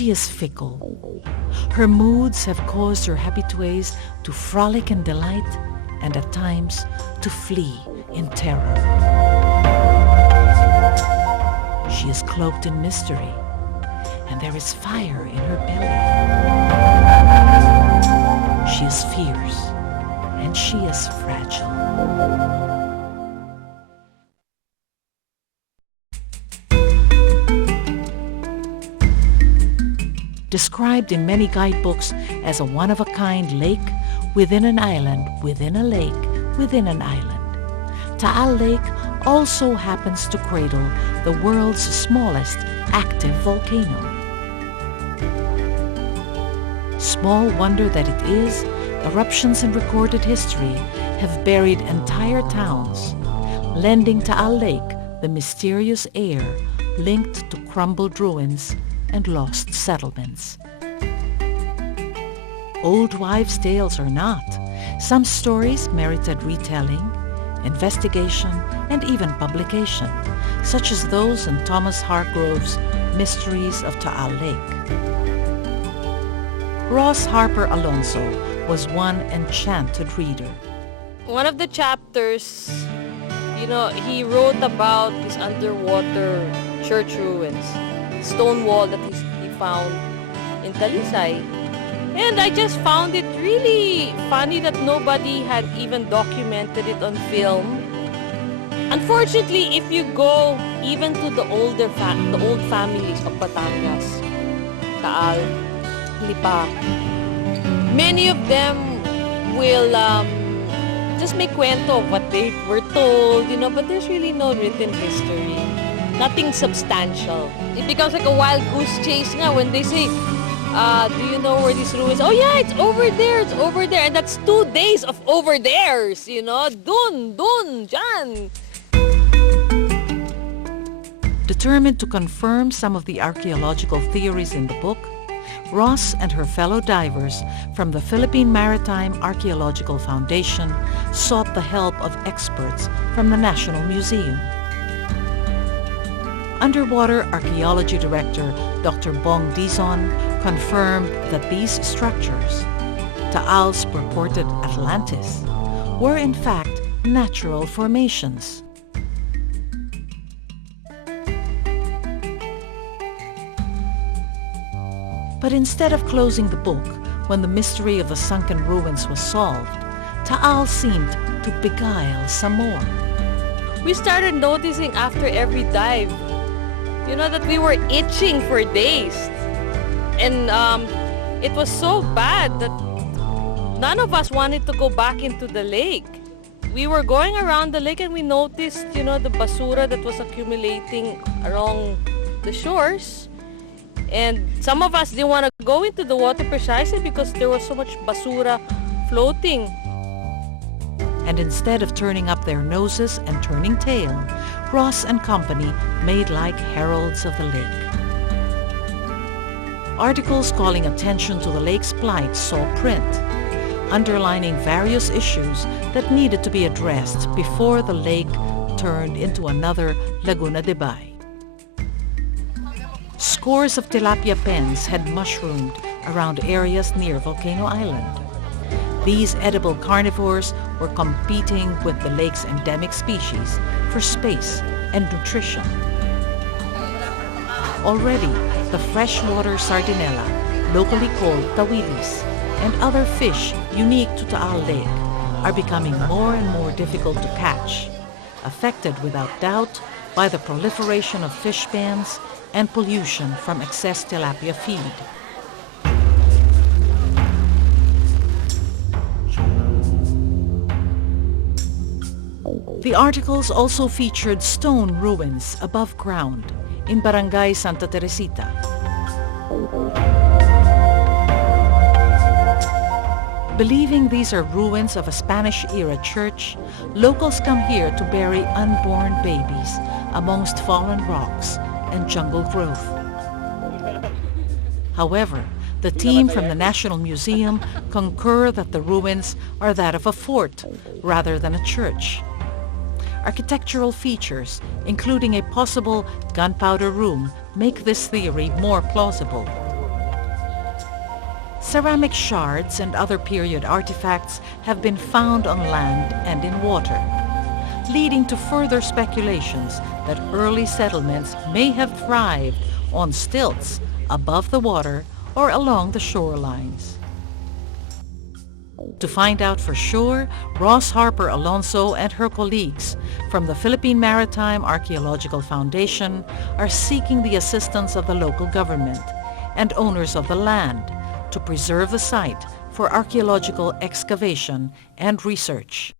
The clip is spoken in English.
she is fickle. Her moods have caused her habitués to frolic in delight and at times to flee in terror. She is cloaked in mystery, and there is fire in her belly. She is fierce, and she is fragile. Described in many guidebooks as a one-of-a-kind lake within an island, within a lake, within an island, Taal Lake also happens to cradle the world's smallest active volcano. Small wonder that it is, eruptions in recorded history have buried entire towns, lending Taal Lake the mysterious air linked to crumbled ruins and lost settlements. Old wives' tales or not, some stories merited retelling, investigation, and even publication, such as those in Thomas Hargrove's Mysteries of Taal Lake. Ross Harper Alonso was one enchanted reader. One of the chapters, he wrote about his underwater church ruins, stone wall that he found in Talisay. And I just found it really funny that nobody had even documented it on film. Unfortunately, if you go even to the old families of Batangas, Taal, Lipa, many of them will just make kwento of what they were told, but there's really no written history. Nothing substantial. It becomes like a wild goose chase nga when they say, do you know where this ruins? Oh yeah, it's over there, it's over there. And that's 2 days of over there's, dun, dyan. Determined to confirm some of the archaeological theories in the book, Ross and her fellow divers from the Philippine Maritime Archaeological Foundation sought the help of experts from the National Museum. Underwater Archaeology Director Dr. Bong Dizon confirmed that these structures, Taal's purported Atlantis, were in fact natural formations. But instead of closing the book when the mystery of the sunken ruins was solved, Taal seemed to beguile some more. We started noticing after every dive, that we were itching for days. And it was so bad that none of us wanted to go back into the lake. We were going around the lake and we noticed, the basura that was accumulating along the shores. And some of us didn't want to go into the water precisely because there was so much basura floating. And instead of turning up their noses and turning tail, Ross and company made like heralds of the lake. Articles calling attention to the lake's plight saw print, underlining various issues that needed to be addressed before the lake turned into another Laguna de Bay. Scores of tilapia pens had mushroomed around areas near Volcano Island. These edible carnivores were competing with the lake's endemic species for space and nutrition. Already, the freshwater sardinella, locally called tawilis, and other fish unique to Taal Lake are becoming more and more difficult to catch, affected without doubt by the proliferation of fish pans and pollution from excess tilapia feed. The articles also featured stone ruins above ground in Barangay Santa Teresita. Believing these are ruins of a Spanish-era church, locals come here to bury unborn babies amongst fallen rocks and jungle growth. However, the team from the National Museum concur that the ruins are that of a fort rather than a church. Architectural features, including a possible gunpowder room, make this theory more plausible. Ceramic shards and other period artifacts have been found on land and in water, leading to further speculations that early settlements may have thrived on stilts above the water or along the shorelines. To find out for sure, Ross Harper Alonso and her colleagues from the Philippine Maritime Archaeological Foundation are seeking the assistance of the local government and owners of the land to preserve the site for archaeological excavation and research.